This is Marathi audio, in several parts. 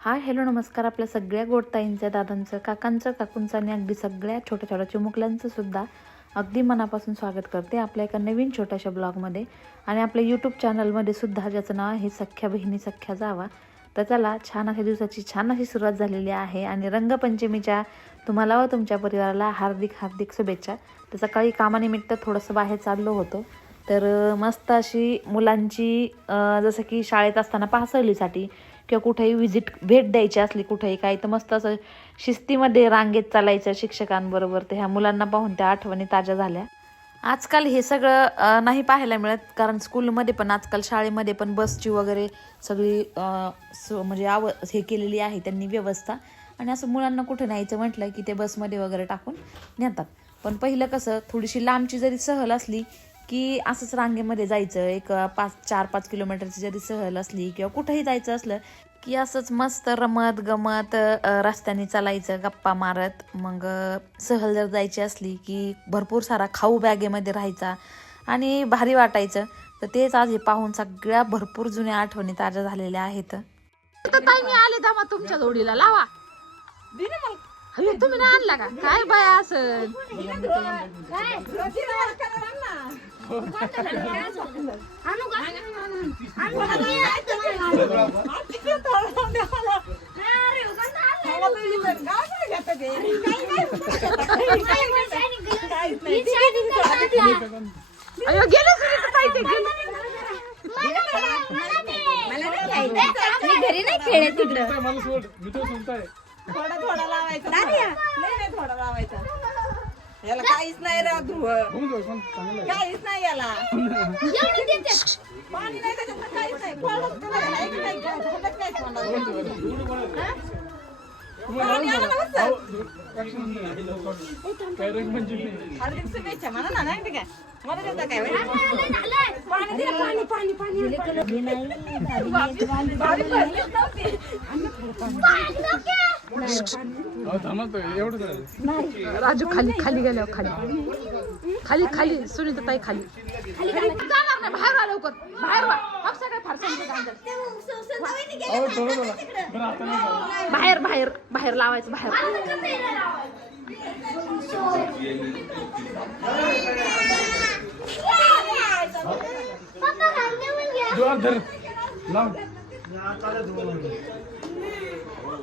हाय हॅलो नमस्कार आपल्या सगळ्या गोडताईंचं दादांचं काकांचं काकूंचं आणि अगदी सगळ्या छोट्या छोट्या चिमुकल्यांचं सुद्धा अगदी मनापासून स्वागत करते आपल्या एका नवीन छोट्याशा ब्लॉगमध्ये. आणि आपल्या यूट्यूब चॅनलमध्ये सुद्धा ज्याचं नाव आहे सख्या बहिणी सख्या जावा तर त्याला छान अशा दिवसाची छान अशी सुरुवात झालेली आहे. आणि रंगपंचमीच्या तुम्हाला व तुमच्या परिवाराला हार्दिक हार्दिक शुभेच्छा. तर सकाळी कामानिमित्त थोडंसं बाहेर चाललो होतो. तर मस्त अशी मुलांची जसं की शाळेत असताना पासळलीसाठी किंवा कुठेही व्हिजिट भेट द्यायची असली कुठेही काही तर मस्त असं शिस्तीमध्ये रांगेत चालायचं शिक्षकांबरोबर. तर ह्या मुलांना पाहून त्या आठवणी ताज्या झाल्या. आजकाल हे सगळं नाही पाहायला मिळत कारण स्कूलमध्ये पण आजकाल शाळेमध्ये पण बसची वगैरे सगळी स- म्हणजे आव हे केलेली आहे त्यांनी व्यवस्था. आणि असं मुलांना कुठे न्यायचं म्हटलं की ते बसमध्ये वगैरे टाकून नेतात. पण पहिलं कसं थोडीशी लांबची जरी सहल असली की असंच रांगेमध्ये जायचं एक पाच चार पाच किलोमीटरची जरी सहल असली किंवा कुठेही जायचं असलं की असंच मस्त रमत गमत रस्त्याने चालायचं गप्पा मारत मग सहल जर जायची असली की भरपूर सारा खाऊ बॅगेमध्ये राहायचा आणि भारी वाटायचं तर तेच आज हे पाहून सगळ्या भरपूर जुन्या आठवणी ताज्या झालेल्या आहेत. ताई मी आले दामा तुमच्या जोडीला लावा. तुम्ही नाही आणला का? काय बाया असं? अयो गेले घरी नाही खेळत तिकडं मला सोड मी तो सुनताय. थोडा थोडा लावायचा. नाही नाही थोडा लावायचा. याला काहीच नाही राहत ध्रुव. काहीच नाही याला. पाणी नाही त्याच्यात काहीच नाही. हार्दिक शुभेच्छा म्हणा ना नाही काय मला देता काय होय? पाणी दे, पाणी पाणी पाणी बारी भरलीच नव्हती. अहो, थांबा तो, एवढं झालं. राजू खाली खाली गेल्यावर खाली खाली खाली सुनीता ताई खाली बाहेर लवकर बाहेर वा बघ सगळे झालं. बाहेर बाहेर बाहेर लावायचं बाहेर. लाव.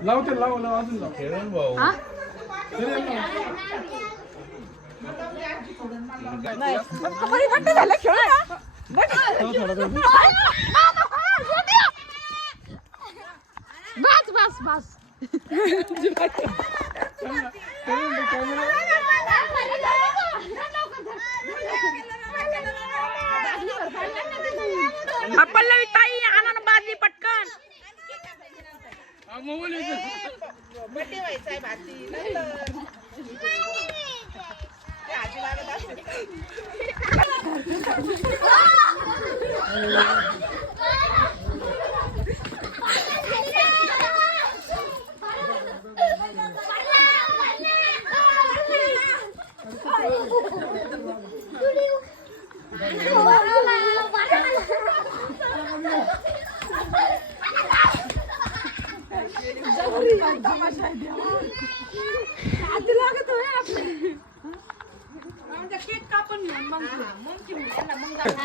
लाव ते लाव लाव अजून लाव. हा? थंड झालं खेळू ना. बस बस बस पल्लवी ताई आणा बादली पटकन मोबाईल Hadi lan kadar. จะคิดก็คนอยู่บางหางมึงอยู่นั่นะมึงกันไง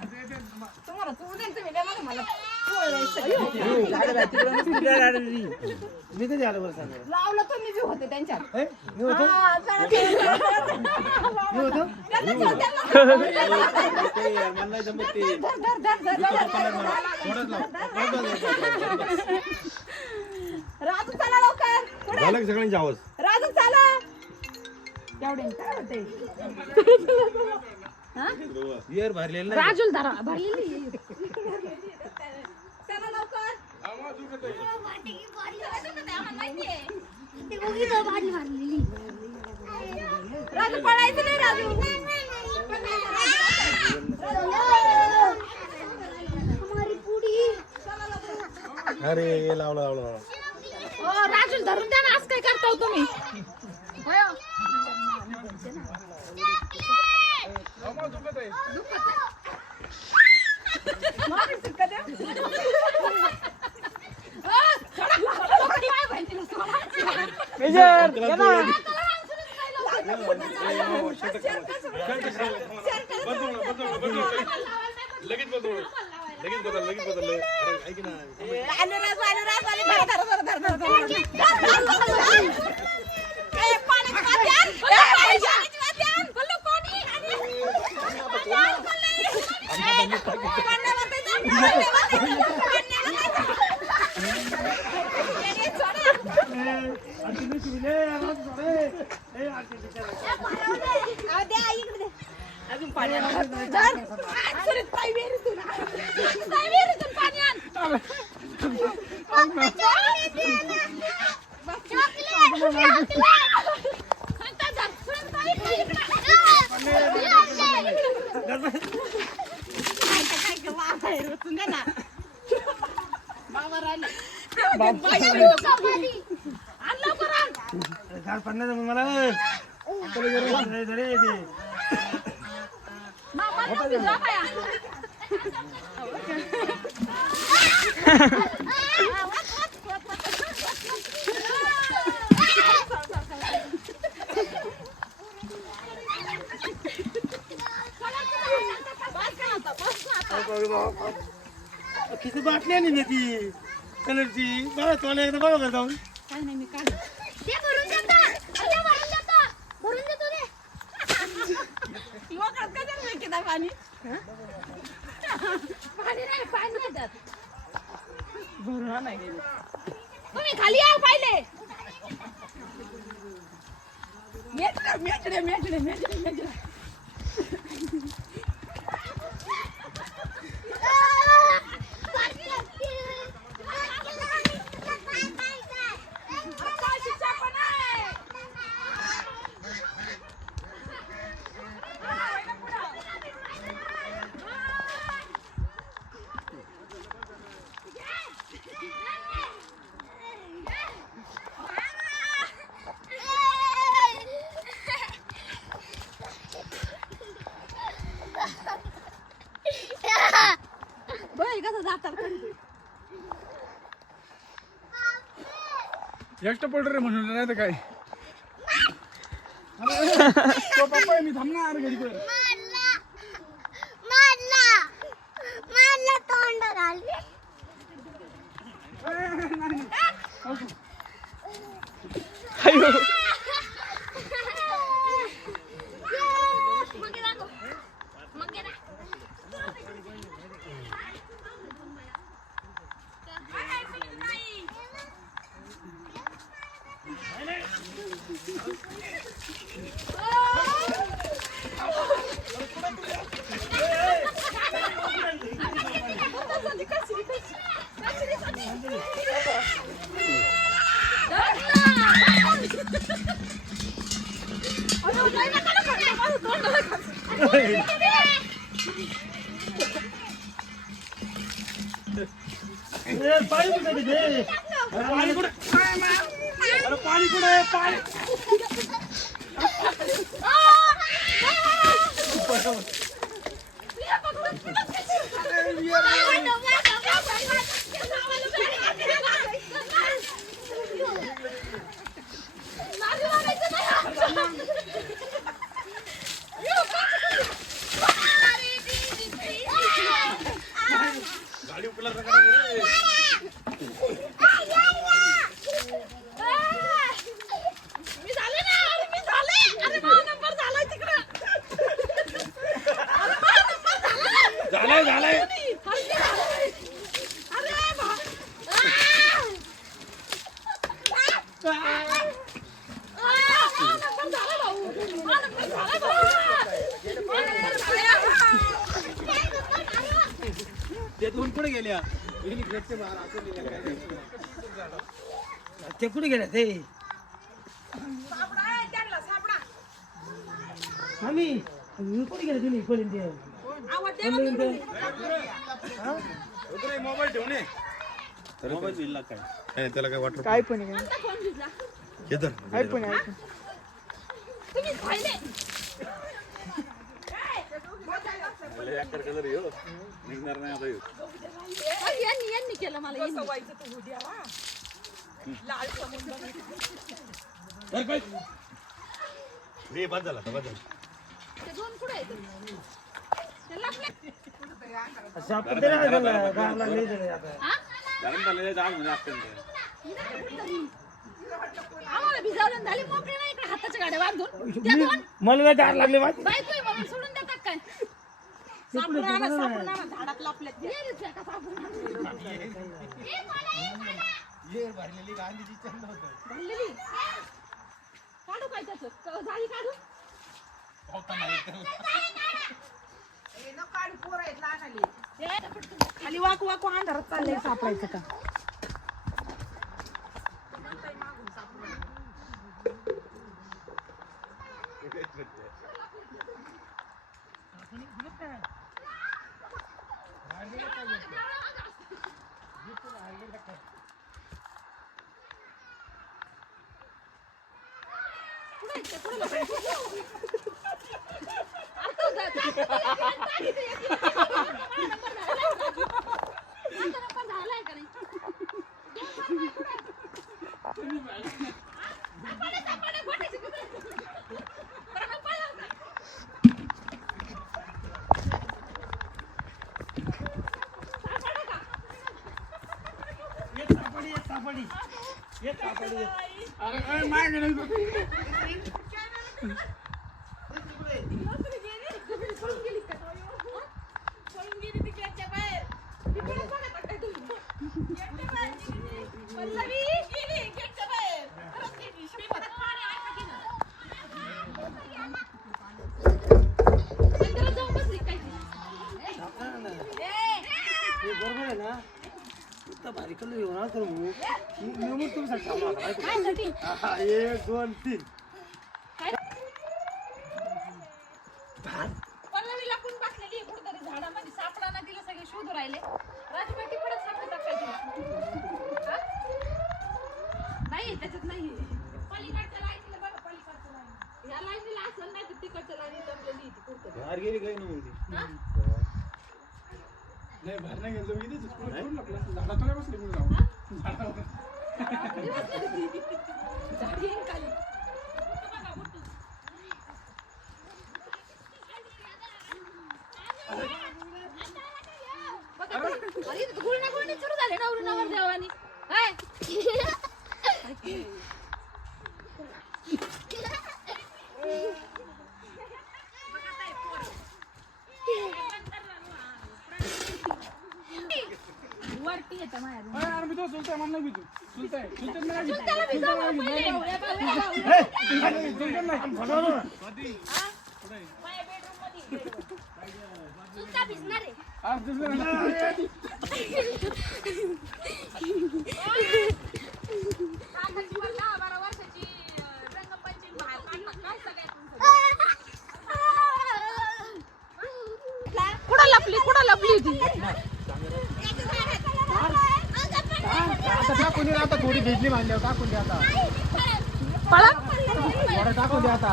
तुम्हाला तू दे तुम्ही द्या मला मला मी कधी आलो बरं सांगा लावलं तर मी बी होते त्यांच्यात हे? मी होतो हा, चला ते. मी होतो त्यांना चल, त्यांना मला नाही जमत ते धर, धर, धर, धर, धर, धर, धर. थोडंच लाव. थोडंच लाव. राजू चला लवकर पुढे झालं का सगळ्यांची आवाज राजू चला एवढे काय होते राजूल धरा. भरलेली राजू पळायचं नाही राजू. अरे हे लावलं लावलं ओ राजूल धरून द्या ना आज काय करता हो तुम्ही होय हो. लगेच बदल. लगेच बदल लगेच बदल. अरे ऐक ना. आले राजू आले राजू आले धर धर धर धर धर धर ए, पाण्याची 哎呀妈呀 किती बाटली आणि मी ती कलरची बघा तुम्हाला एकदा बघा बरं जाऊन tremendo, é tremendo, é tremendo. एकटं पडलं रे म्हणून नाही तर काय? अरे, तो पप्पा आहे, मी थांबणार घरी पण. ए, पाणी कुठे आहे तिथे? अरे, पाणी कुठे अरे पाणी कुठे आहे? पाणी कुठे गेल्या ते कुठे गेल्या ते? आम्ही मी कुठे गेले तुम्ही पर्यंत आवाज दे मग तिकडून. मोबाईल बिल्ला काय? त्याला काय वाटत काय पण आहे. काय पण यांनी यांनी केलं मला यांनी. हे? झाला झाला. ते दोन कुठे आहेत? ते आता. हा? आम्हाला भिजावलं झाली मोकळी नाही इकडे हाताच्या गाड्या बांधून. त्या दोन. मला नाही दार लागले बायको आहे म्हणून सोडून देतात काय सापडून आणा, सापडून आणा, झाडात ते. मला ये, मला. भरलेली? काढू काय त्याचं? क- जाळी काढू. ए, खाली वाकू वाकू अंधारात चाललंय सापडायचं का अरे तू जा- जा- जा- माझा नंबर झालाय का नाही? सापडे, सापडे, गोट्याची कुठे? बरं, मग पळा आता. सापडे का? एक सापडी एक सापडी एक सापडी अरे काय मागे नाही नोकरी गेली, नोकरी पळून गेली का? हं? पळून गेली ती गेटच्या बाहेर. तिकडे बघत होता तू. गेटच्या बाहेर गेली ती. पल्लवी गेली गेटच्या बाहेर. परत गेली. श्रीमंत पाणी आहे का तिनं? मंदिरात जाऊन बसली काय ती? ए, हे बरोबर आहे ना इतका येऊ ना तर मी एक दोन तीन पल्लवी लपून बसलेली आहे कुठेतरी झाडामध्ये सापडा ना तिला सगळे शोधू राहिले राजमाती पुढे सापडतात काय तिला? हा? नाही त्याच्यात नाही पलीकडच्या लाईनीला बघा पलीकडच्या लाईन या लाईनीला असेल नाही तर तिकडच्या लाईनी जमलेली आहे ती कुठेतरी बाहेर गेली काही नव्हती हा? नाही बाहेर नाही गेलो मी इथेच पुढे पुढे लपला असं. झाडात नाही बसले मी जाऊन. झाडावर. झाडी बसलेली ती. झाडी येईन खाली उठू बघा, उठू. बघा ते. अरे, गुळण्या गुळणी सुरू झाले नवरी नवर देवानी काय वरती येतं माझ्या room. अरे, तो नाही. त्याला भिजवलं पहिले. हे, नाही. माझ्या bedroom मध्ये, भिजणार आहे. कुठं लपली कुठं लपली ती आता आता थोडी भिजली मांडल्यावर टाकून दे आता. पळा थोडं टाकून दे आता?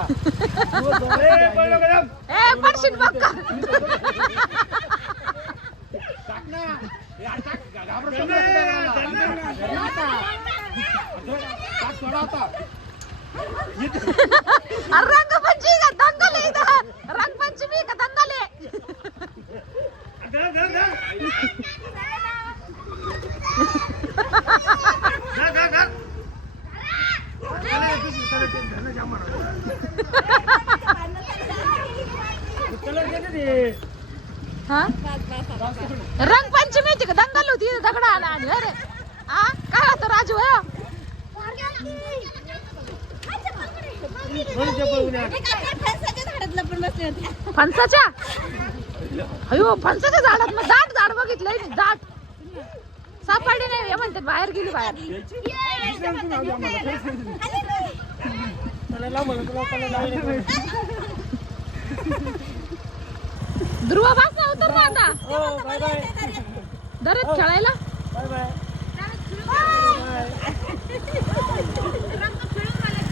ए पडशील बघ का टाक ना. यार, टाक. घाबरत नको ना. धर आता. टाक थोडा आता. अरे रंगपंचमी का दंगल आहे इथं रंगपंचमी का दंगल आहे हा? रंगपंचमी होती का? दंगल होती दगड आला आणि अरे. हा काय होतं राजू हो? फणसाच्या? अयो फणसाच्या झाडात मग दाट झाड बघितलंय दाट सापडली नाही हे म्हणतात बाहेर गेली बाहेर. ध्रुव बा ना उतर ना आता दरच खेळायला?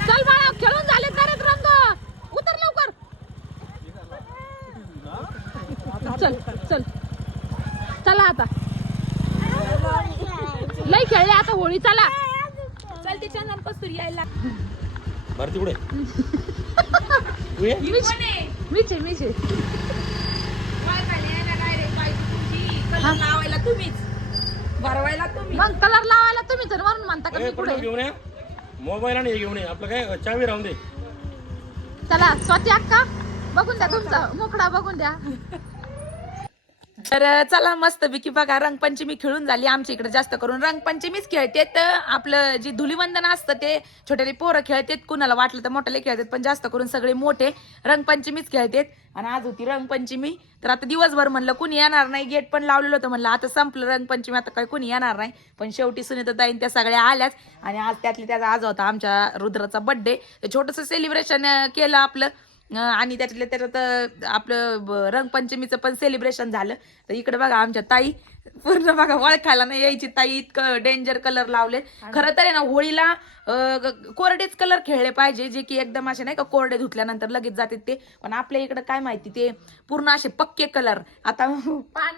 चल बाळा खेळून झाले दरच रंग उतर लवकर. चल चल. चला आता. लय खेळले आता होळी चला. चल तिच्या नंतर यायला. भारती कुठे मीच मीच आहे मीच आहे. कलर लावायला तुम्हीच. भरवायला तुम्ही मग कलर लावायला तुम्ही तर वरून म्हणता का मी पुढे? घेऊन ये. मोबाईल आणि हे घेऊन ये. आपलं काय चावी राहून दे. चला स्वाती अक्का बघून द्या तुमचा. मुखडा बघून द्या. तर चला मस्त बिकी बघा रंगपंचमी खेळून झाली. आमच्या इकडे जास्त करून रंगपंचमीच खेळतेत. तर आपलं जे धुलीवंदन असतं ते छोटेले पोरं खेळतेत. कुणाला वाटलं तर मोठ्याले खेळतात पण जास्त करून सगळे मोठे रंगपंचमीच खेळतेत. आणि आज होती रंगपंचमी. तर आता दिवसभर म्हणलं कुणी येणार नाही? गेट पण लावलेलं होतं. म्हणलं आता संपलं रंगपंचमी आता काही कुणी येणार नाही? पण शेवटी सुनीता ताईन त्या सगळ्या आल्याच. आणि आज त्यातली त्याचा आज होता आमच्या रुद्राचा बड्डे छोटंसं सेलिब्रेशन केलं आपलं. आणि त्याच्यातल्या त्याच्यात आपलं रंगपंचमीचं पण सेलिब्रेशन झालं. तर इकडे बघा आमच्या ताई पूर्ण बघा ओळखायला नाही यायची ताई इतकं डेंजर कलर लावले. खरं तर आहे ना होळीला अं, कोरडेच कलर खेळले पाहिजे जे की एकदम असे नाही का कोरडे धुतल्यानंतर लगेच जाते ते. पण आपल्या इकडे काय माहिती ते पूर्ण असे पक्के कलर आता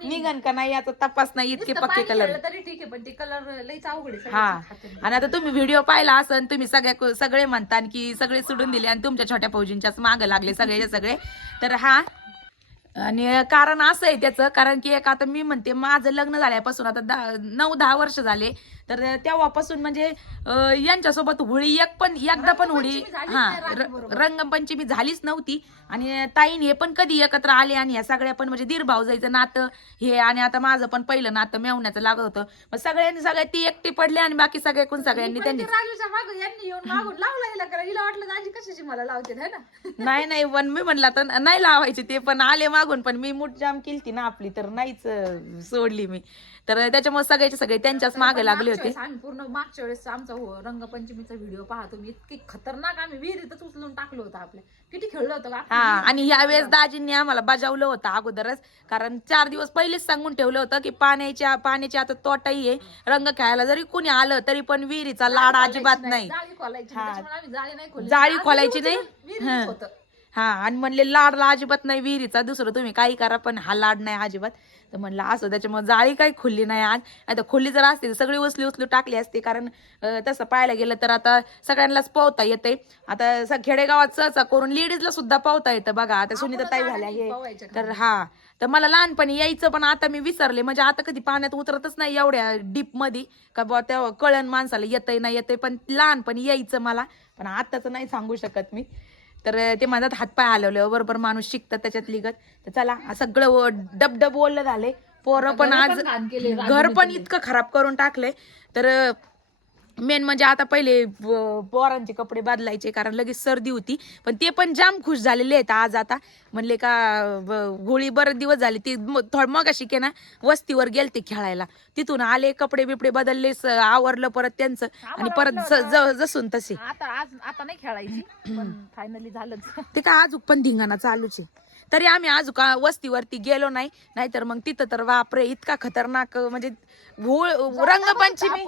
निघन का नाही याचा तपास नाही इतके पक्के कलर तरी ठीक आहे पण ते कलर लईच अवघड आहे हा. आणि आता तुम्ही व्हिडिओ पाहिला असन तुम्ही सगळ्या सगळे म्हणता की सगळे सोडून दिले आणि तुमच्या छोट्या फौजींच्याच मागे लागले सगळेचे सगळे. तर हा आणि कारण असं आहे त्याचं कारण की एक आता मी म्हणते माझं लग्न झाल्यापासून आता दहा नऊ दहा वर्ष झाले. तर तेव्हापासून म्हणजे यांच्यासोबत होळी एक पण एकदा पण होळी हा रंगपंचमी झालीच नव्हती. आणि ताईन हे पण कधी एकत्र आले आणि ह्या सगळ्या पण म्हणजे दीर भाऊजाईचं नातं हे आणि आता माझं पण पहिलं नातं मेवण्याचं लागत होतं. मग सगळ्यांनी सगळ्या ती एकटी पडली आणि बाकी सगळे कोण सगळ्यांनी त्यांनी माग नाही नाही पण मी म्हणला तर नाही लावायचे ते पण आले मागून पण मी मुठजाम केलती ना आपली तर नाहीच अं, सोडली मी तर त्याच्यामुळे सगळ्याचे सगळे त्यांच्याच मागे लागले होते पूर्ण मागच्या वेळेस आमचा हो- रंगपंचमीचा व्हिडिओ पाहतो मी इतकी खतरनाक आम्ही विहिरीतच उचलून टाकलो होतं आपल्या किती खेळलो होतं का हा आणि यावेळेस दाजींनी आम्हाला बजावलं होतं अगोदरच कारण चार दिवस पहिलेच सांगून ठेवलं होतं की पाण्याच्या पाण्याची आता तोटाही आहे रंग खेळायला जरी कुणी आलं तरी पण विहिरीचा लाड अजिबात नाही जाळी खोलायची नाही. त्याच्यामुळे आम्ही जाळी नाही खोलली जाळी आधी खोलायची उचलून नाही? विहिरीतच हं. होतं. हा आणि म्हणले लाडला अजिबात नाही विहिरीचा दुसरं तुम्ही काही करा पण हा लाड नाही अजिबात. तर म्हणलं असं त्याच्यामुळे जाळी काही खुलली नाही आज. आता खुलली जर असती तर सगळी उचली उचलू टाकली असती कारण तसं पाहायला गेलं तर आता सगळ्यांनाच पावता येते आता स- खेडेगावात सहसा करून लेडीजला सुद्धा पावता येतं बघा. आता सुनीता ताई झाल्या हे तर हा तर मला लहानपणी यायचं पण आता मी विसरले. म्हणजे आता कधी पाण्यात उतरतच नाही एवढ्या डीपमध्ये का बुवा तेव्हा कळण माणसाला येतंय नाही येतंय पण लहानपणी यायचं मला. पण आताच नाही सांगू शकत मी. तर ते म्हणतात हातपाय हलवले बरोबर. माणूस शिकतात त्याच्यात लिगत. तर चला सगळं व- डबडब ओललं झाले. पोरं पण आज घर पण इतकं खराब करून टाकले तर मेन म्हणजे आता पहिले पोरांचे कपडे बदलायचे कारण लगेच सर्दी होती. पण ते पण जाम खुश झालेले आहेत आज आता. म्हणले का होळी बरेच दिवस झाले. ती थोड मग अशी ना वस्तीवर गेलते खेळायला. तिथून आले कपडे बिपडे बदलले आवरलं परत त्यांचं. आणि परत जसून तसे. आता आज आता नाही खेळायची फायनली झालंच. ते काय आजूक पण धिंगाणा चालूच आहे. तरी आम्ही आजूक आ- वस्तीवरती गेलो नाही नाहीतर मग तिथं तर बापरे इतका खतरनाक म्हणजे होळ रंगपंचमी.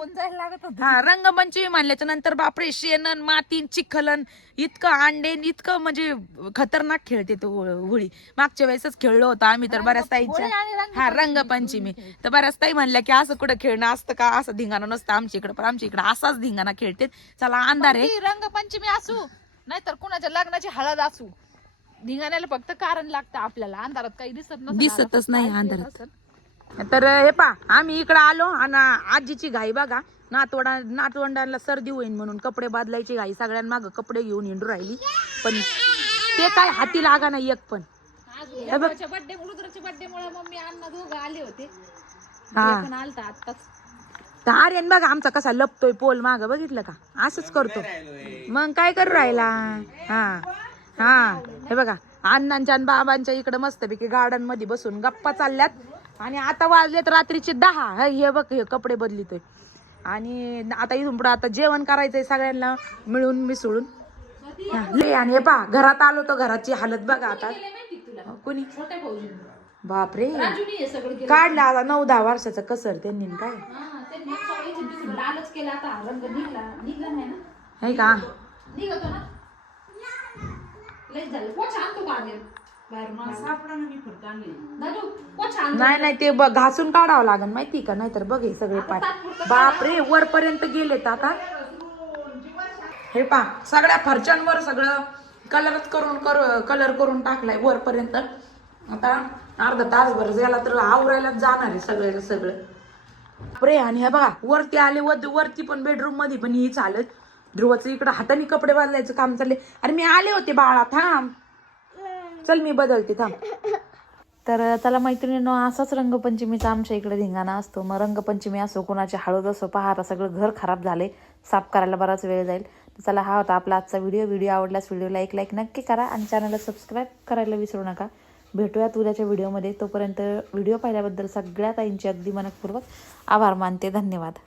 हा रंगपंचमी म्हणल्याच्या नंतर बापरे शेणन मातीन चिखलन इतकं अंडेन इतकं म्हणजे खतरनाक खेळते तो होळ- मागच्या वेळेसच खेळलो होतो आम्ही तर बऱ्याच ताईच्या. आणि हा रंगपंचमी. तर बऱ्याच ताई म्हणल्या की असं कुठं खेळणं असतं का? असं धिंगाणा नसतं आमच्या इकडं पण आमच्या इकडं असाच धिंगाणा खेळते चला अंधार आहे. रंगपंचमी असू नाहीतर कुणाच्या लग्नाची हळद असू. धिंगाण्याला फक्त कारण लागतं आपल्याला. अंधारात काही दिसत नसेल. दिसतच नाही अंधारात. तर हे पा आम्ही इकडं आलो आणि आजीची घाई बघा. नातवडा नातवंडांना सर्दी होईल म्हणून कपडे बदलायची घाई. सगळ्यांमाग कपडे घेऊन हिंडू राहिली. पण ते काय हाती लागा नाही एक पण. आज. रुद्राच्या बर्थडे रुद्राच्या बर्थडे मुळे मम्मी अण्णा दोघं आले होते. हा. पण आलता आत्ताच. तर आर्यन बघा आमचा कसा लपतोय पोल माग. बघितलं का? असंच करतो. मग काय करू राहिला? हा. हा हे बघा अण्णांच्या आणि बाबांच्या इकडे मस्तपैकी गार्डनमध्ये बसून गप्पा चालल्यात. आणि आता वाजलेत रात्रीचे दहा. ह, हे बघ हे कपडे बदलितोय. आणि आता इथून पुढे आता जेवण करायचंय सगळ्यांना मिळून मिसळून. ले आणि हे पा घरात आलो तर घराची हालत बघा आता. कोणी? बापरे. काढलं आता नऊ दहा वर्षाचं कसर त्यांनी न काय? हा, त्यांनी नाही ना झालं दादू आणतो. नाही नाही ते ब- घासून काढावं लागेल माहिती का? नाहीतर बघ हे सगळे पाय. बापरे वरपर्यंत गेलेत आता. हे पा सगळ्या फरच्यांवर सगळं कलरच करून कलर करून टाकलाय वरपर्यंत. आता अर्धा तासभर गेला तर आवरायलाच जाणार आहे सगळं सगळं. बापरे आणि हे बघा वरती आले वर वरती पण बेडरूममध्ये पण ही चालत ध्रुवाचं इकडं हाताने कपडे बदलायचं काम चालले अरे मी आले होते बाळा थांब. चल मी बदलते थांब. तर त्याला मैत्रिणीनं असाच रंगपंचमीचा आमच्या इकडे धिंगाणा असतो. मग रंगपंचमी असो कोणाची हळद असो पहारा सगळं घर खराब झाले साफ करायला बराच वेळ जाईल. तर चला हा होता आपला आजचा व्हिडिओ व्हिडिओ आवडल्यास व्हिडिओला एक लाईक नक्की करा आणि चॅनलला सबस्क्राईब करायला विसरू नका. भेटूयात उद्याच्या व्हिडिओमध्ये तोपर्यंत व्हिडिओ पाहिल्याबद्दल सगळ्या ताईंचे अगदी मनपूर्वक आभार मानते. धन्यवाद.